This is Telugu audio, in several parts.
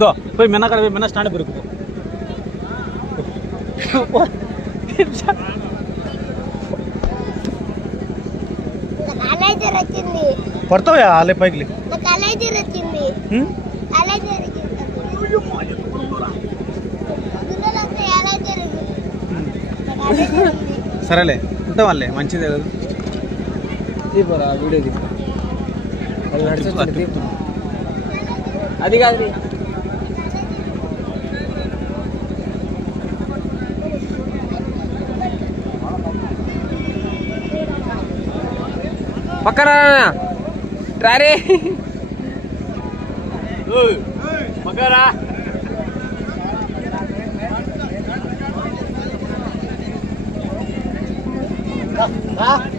దో పోయి మిన్న కడ పోయి మిన్న స్టాండ్ పెరుగు నాకు అలైజర్ వచ్చింది పడతావా ఆలే పైకి. సరేలే ఉంటా వాళ్ళే మంచిదే కదా. వీడియో అది కాదు. పక్కన రారే. పక్కరా Huh?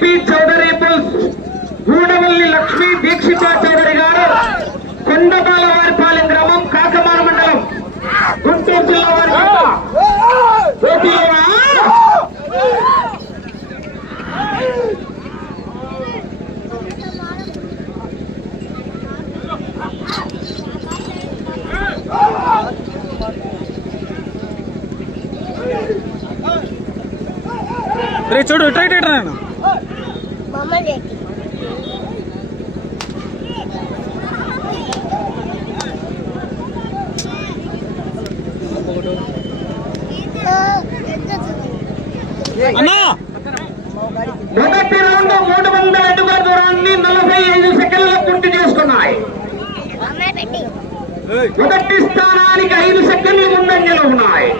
GP Chowdary bulls Gudavalli Lakshmi Deekshitha Chowdary గారు కొండపాల వారిపాలెం గ్రామం కాకమార మండలం గుంటూరు జిల్లా వారి రే చూడు ఇటు ఇటు ఇటు నేను. చెట్టు అన్నా! మొదటి రౌండ్ మూడు వందల అడుగుల దూరాన్ని నలభై ఐదు సెకండ్ల పూర్తి చేసుకున్నాయి. పెట్టి. మొదటి స్థానానికి ఐదు సెకండ్లు ముందంజలో ఉన్నాయి.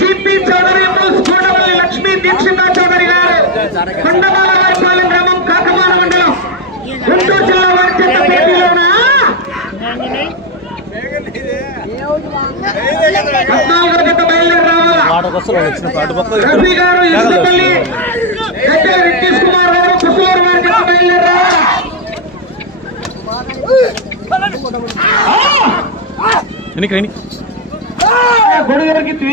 జిపి చౌదరి గూడవల్లి లక్ష్మీ దీక్షిత చౌదరి గారు. కొండమాల వారిపాలెం గ్రామం కాకమాన మండలం. గుంటూరు జిల్లా వారి చేత పోటీలోనా? పద్నాలుగో జత బయలుదేరి రావాలా? వాటర్ వస్తారు వచ్చిన అటు పక్క రవి గారు ఇసుకపల్లి గడ్డ రితీష్ కుమార్ గారు కుసూరు వారి చేత బయలుదేరి రావాలా? వెనక్కి వెనక్కి. గొడవ దొరికింది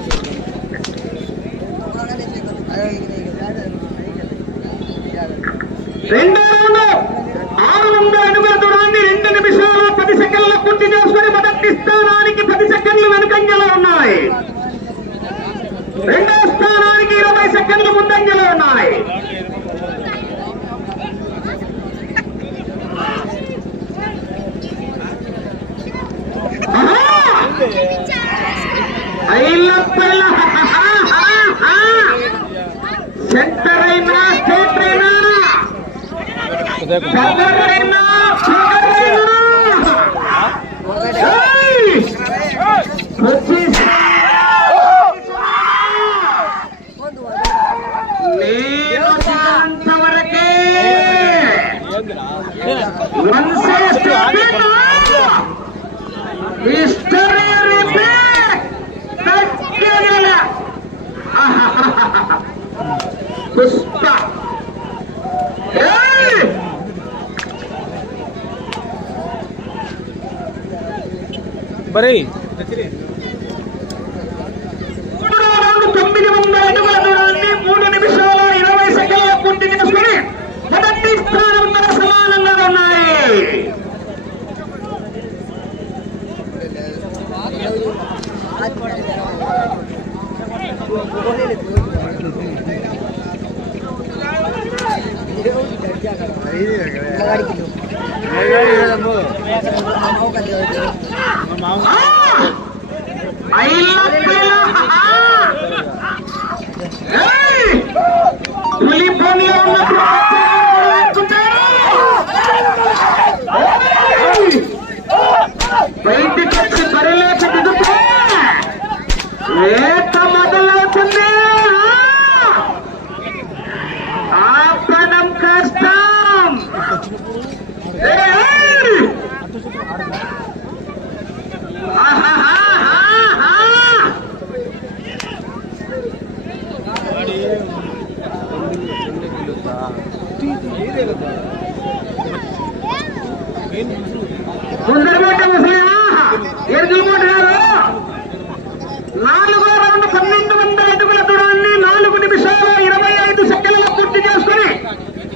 రెండో రౌండ్. ఆరు వందల అడుగుల దూరాన్ని రెండు నిమిషాల పది సెకండ్ల పూర్తి చేసుకుని మొదటి స్థానానికి పది సెకండ్లు వెనుకంజలో ఉన్నాయి. రెండో స్థానానికి ఇరవై సెకండ్లు ముందంజలో ఉన్నాయి. ఆహా! ఐలప్పల సెంటర్ అయినా స్టేట్ అయినా ఏయ్! వచ్చేసి నేను చిన్నంతవరకే వన్సే స్టెప్ హిస్టరీ రిపీట్ తగ్గేదేల పుష్ప ఏయ్! బరీ మూడో రౌండ్ తొమ్మిది వందల అడుగుల దూరాన్ని మూడు నిమిషాల ఇరవై సెకండ్ల పూర్తి చేసుకుని మొదటి స్థానంతో సమానంగా ఉన్నాయి ఆ! ఐలప్పల ఏయ్! పులి పనిలో ఉన్నప్పుడు ఏయ్! బయటికి వచ్చి బరిలోకి దిగుతే వేట మొదలవుతుంది ఆపడం కష్టం ఏయ్! ఆహాహాహాహా! ముందరమూట ముసలిమా ఎరుగులమూట గారు నాలుగో పన్నెండు వందల అడుగుల దూరాన్ని నాలుగు నిమిషాల ఇరవై ఐదు సెకండ్ల పూర్తి చేసుకుని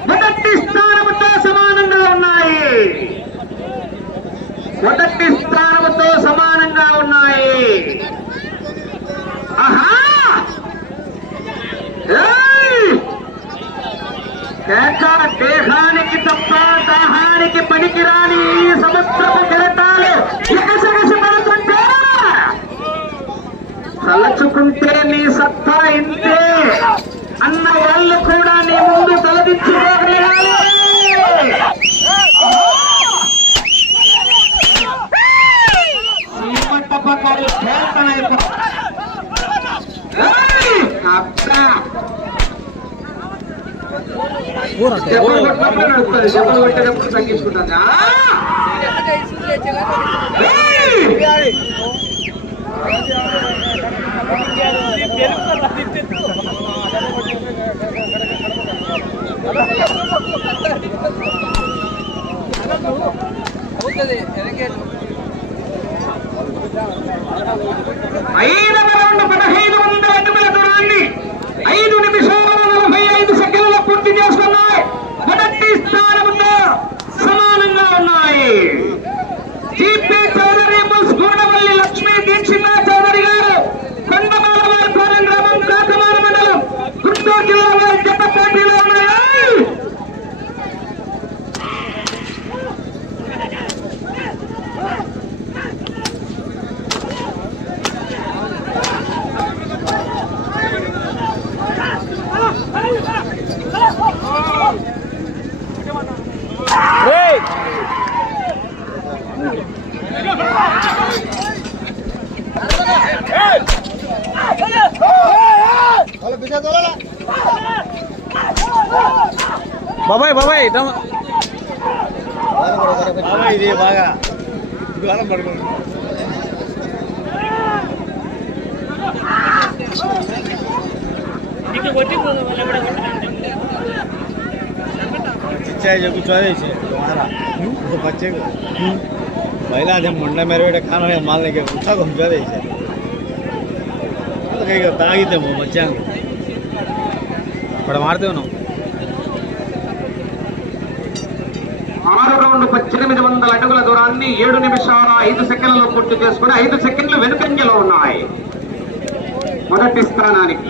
మొదటి స్థానంతో సమానంగా ఉన్నాయి. మొదటి స్థానంతో సమానంగా ఉన్నాయి ఆహా దేహానికి తప్ప దాహానికి పనికిరాని ఈ సముద్రపు కెరటాలు తలుచుకుంటే నీ సత్తా ఇంతే అన్న వాళ్ళు కూడా నీ ముందు తలదించుకోగలగాలి! అబ్బా! ఐదు కొట్టినప్పుడు పదహైదు వందల అడుగుల దూరాన్ని ఐదు నిమిషాలు ఐదు సెకండ్ల పూర్తి చేసుకున్నాయి. మొదటి స్థానంలో సమానంగా ఉన్నాయి జీపీ చౌదరి బుల్స్ గూడవల్లి లక్ష్మీ దీక్షిత చౌదరి గారు కొండమాలవారిపాలెం గ్రామం కాకమాల మండలం గుంటూరు జిల్లా వారి జత పోటీలో ఉన్నాయి ఏయ్! బాబాయ్ బాబాయ్ ఇద్దామా ఇది బాగా ద్వారం పడుకోండి ચોરે છે. મારા. તો પચે కానీ మళ్ళీ મંડા મેળવે ખાના మధ్యాహ్నం કે మారుతే ఉన్నాం ఆరు పద్దెనిమిది వందల అడుగుల దూరాన్ని ఏడు నిమిషాల ఐదు సెకండ్లలో పూర్తి చేసుకుని ఐదు సెకండ్లు వెనుకంజలో ఉన్నాయి. మొదటి స్థానానికి.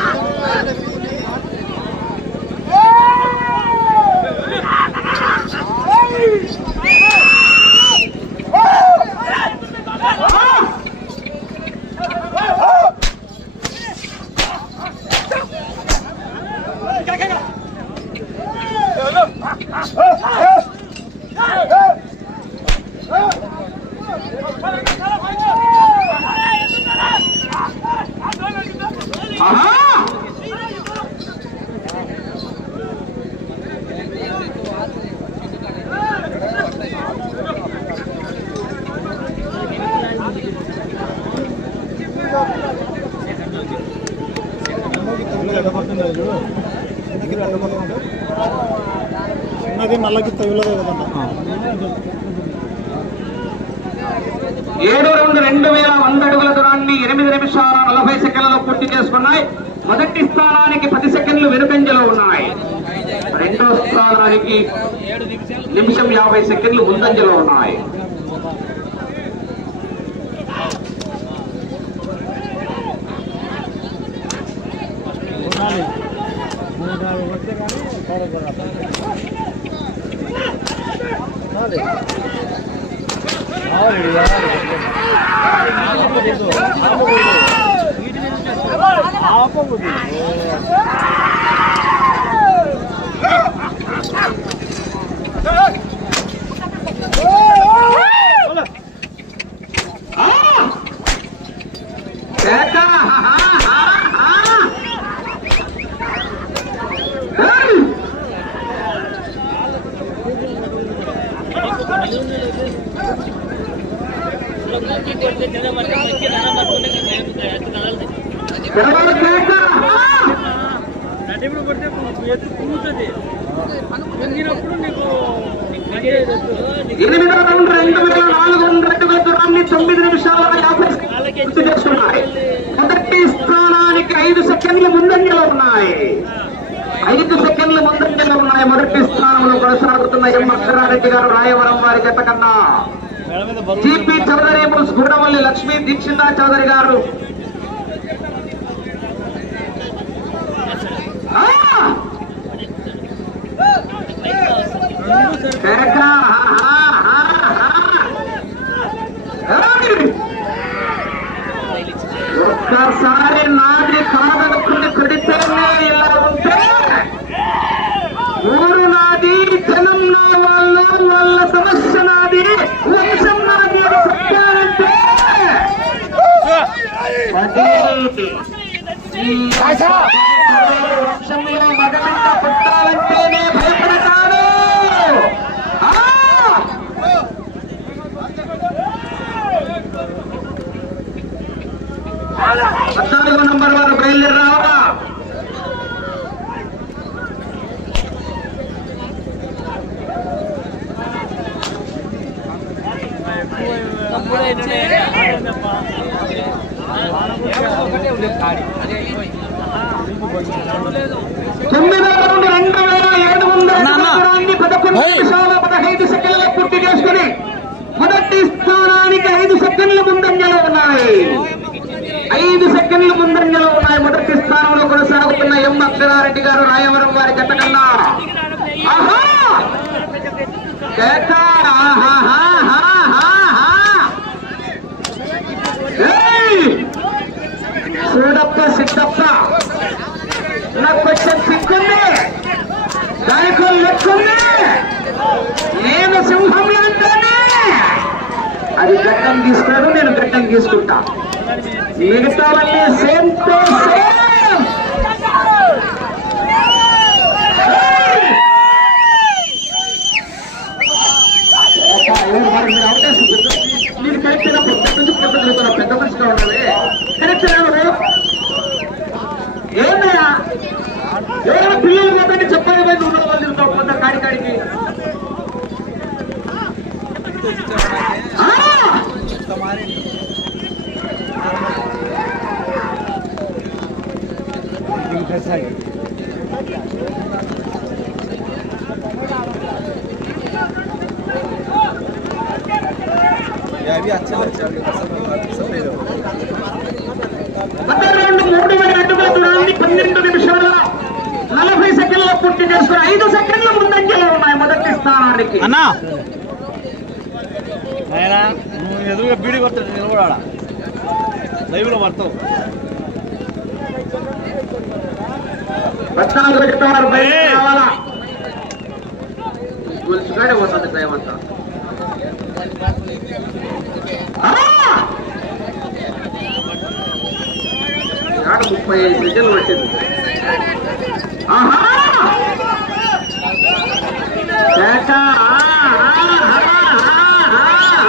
ఆహా! చిన్నది నల్లకి తగులదే కదమ్మా ఏడు రౌండ్ రెండు వేల వంద అడుగుల దూరాన్ని ఎనిమిది నిమిషాల నలభై సెకండ్లలో పూర్తి చేసుకున్నాయి మొదటి స్థానానికి పది సెకండ్లు వెనుకంజలో ఉన్నాయి. రెండో స్థానానికి నిమిషం యాభై సెకండ్లు ముందంజలో ఉన్నాయి. Come on, Jack! రౌండ్ రెండు నాలుగు దూరాన్ని తొమ్మిది నిమిషాల యాభై సెకండ్లు పూర్తి చేసుకున్నాయి. మొదటి స్థానానికి ఐదు సెకండ్లు ముందంజలో ఉన్నాయి. ఐదు సెకండ్లు ముందంజలో ఉన్నాయి. మొదటి స్థానం స్థానంలో కొనసాగుతున్న ఎం అక్షరారెడ్డి గారు రాయవరం వారి జత కన్నా. జిపి చౌదరి గుండవల్లి లక్ష్మీ దీక్షిత చౌదరి గారు. ఒక్కసారి నాది కాదనుకుని కొడితేనే ఇలా ఉంటే ఊరు నాది జనం నా వాళ్ళు వాళ్ళ సమస్య నాది వంశం నాది అని చెప్పారంటే అది నంబర్ వారు బయలుదేరి రావాలా తొమ్మిదో రౌండ్ రెండు వేల ఏడు వందల దూరాన్ని పదకొండు నిమిషాల పదహైదు సెకండ్ల పూర్తి చేసుకుని మొదటి స్థానానికి ఐదు సెకండ్ల ముందంజలో ఉన్నాయి. ఐదు సెకండ్ల ముందంజలో ఉన్నాయి మొదటి స్థానంలో కొనసాగుతున్న ఎం అక్షరారెడ్డి గారు రాయవరం వారి గత కన్నా. చూడప్ప సిద్ధప్ప. నాకు కొంచెం సిక్కుంది దానికో లెక్కుంది. నేను సింహం లాంటానే అది గట్టం తీసుకోడు నేను గట్టం తీసుకుంటా మిగతావన్నీ సేమ్ టు సేమ్ గొలుసుగానే పోతుంది టైం అంతా ఆ! ఆడ ముప్పై ఐదు సెకండ్లు పట్టింది ఆహా! కేక! ఆ, ఆ, ఆ, ఆ,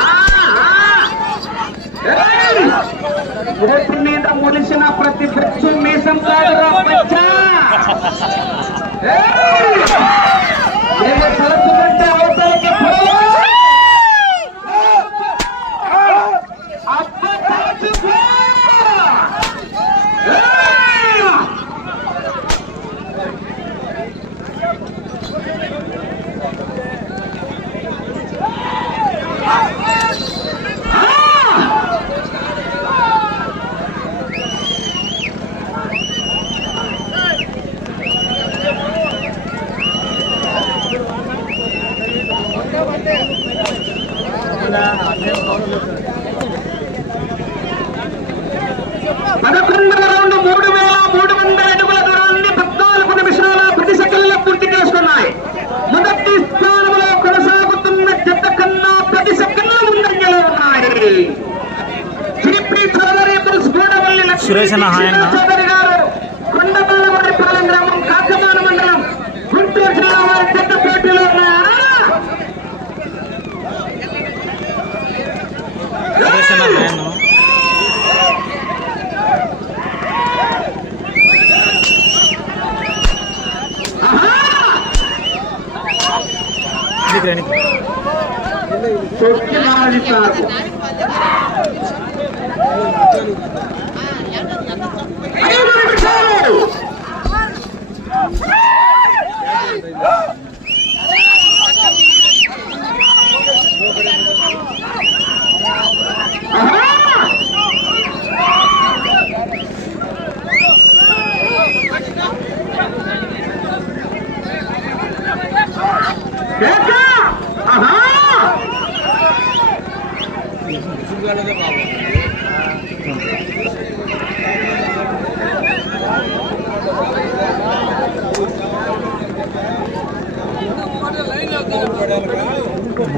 ఆ, ఆ. ఏయ్! ఓటు మీద మొలిసిన ప్రతి పెచ్చు మీసం కాదురా పచ్చా ఏయ్! నేను తలుచుకుంటే అవతలకి పోవా? అబ్బ తలుచుకో! ఏయ్! పదకొండవ రౌండ్ మూడు వేల మూడు వందల అడుగుల దూరాన్ని పద్నాలుగు నిమిషాల పది సెకండ్ల పూర్తి చేసుకున్నాయి మొదటి స్థానంలో కొనసాగుతున్న జత కన్నా పది సెకండ్ల ముందంజలో ఉన్నాయి చిరిపి చౌదరి పురుష్ గూడవల్లి లక్ష్మీ సురేష్ అన్న, హాయ్ అన్న. చౌదరి గారు కొండపాలవారిపాలెం గ్రామం కాకమాన మండలం గుంటూరు జిల్లా వారి జత పోటీలో ఉన్నాయా తొక్కి మారిస్తారు ఐదు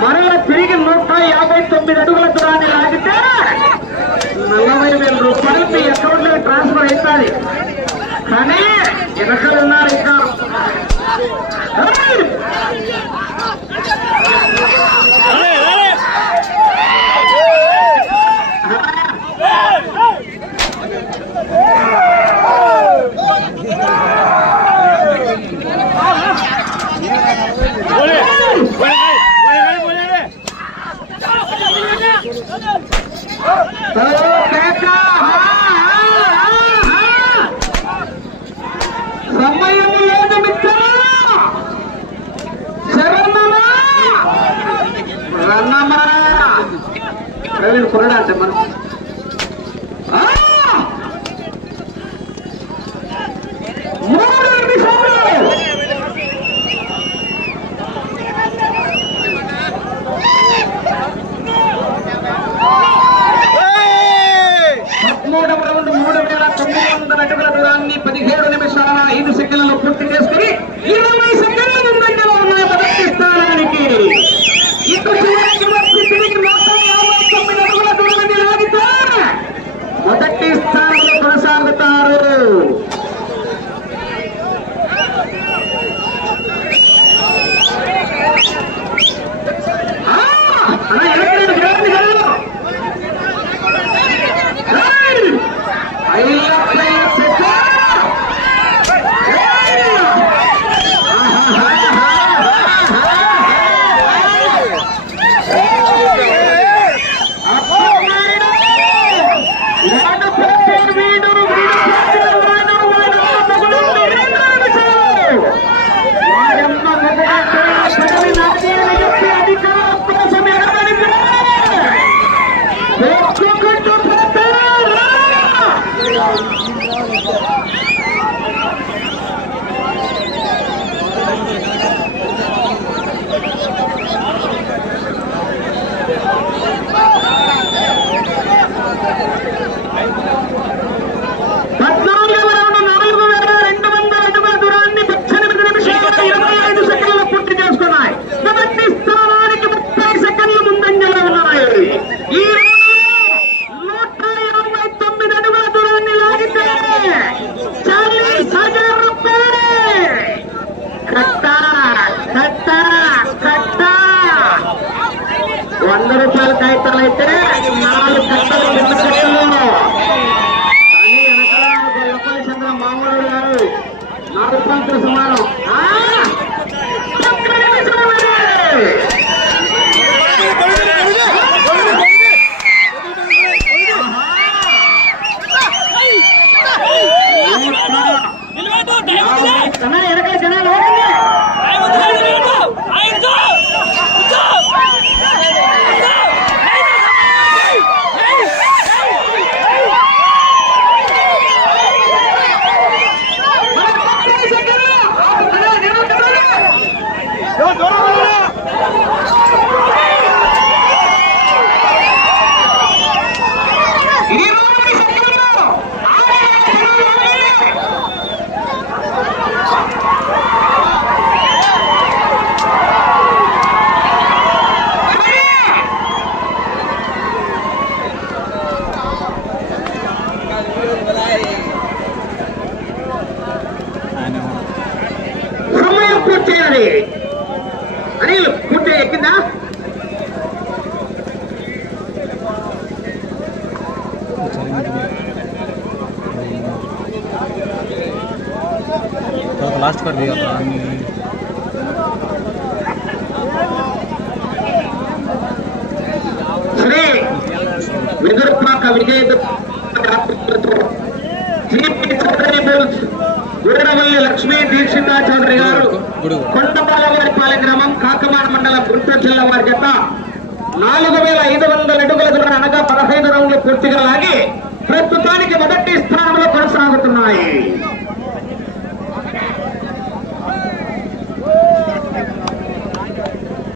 మరలా తిరిగి నూట యాభై తొమ్మిది అడుగుల దూరాన్ని లాగితే నలభై వేల రూపాయలు మీ అకౌంట్లో ట్రాన్స్ఫర్ అవుతుంది కానీ వెనకాల ఉన్నారు ఇంకా ఏయ్! ఓ కేక! హా, హా, హా, హా! సమయం లేదు మిత్రమా శరణమా రన్నమా ప్రవీణ్ కురడా అంటే మనం ఆ! మూడు నిమిషాలు పదమూడవ రౌండ్ మూడు వేల తొమ్మిది వందల అడుగుల దూరాన్ని పదిహేడు నిమిషాల ఐదు పూర్తి చేసుకుని ఇరవై సెకండ్ల ముందంజలో ఉన్నాయి మొదటి స్థానానికి. సమయం పూర్తయినది అనిల్ పూర్తి ఎక్కిందా లాస్ట్ कर दिया శ్రీ వెదురుపాక విజయ గురడవల్లి లక్ష్మీ దీక్షిత చౌదరి గారు కొండపాలవారిపాలెం గ్రామం కాకమాడ మండలం గుంటూరు జిల్లా వారి జత నాలుగు వేల ఐదు వందల అడుగుల దూరం అనగా పదహైదు రౌండ్లు పూర్తిగా లాగి ప్రస్తుతానికి మొదటి స్థానంలో కొనసాగుతున్నాయి.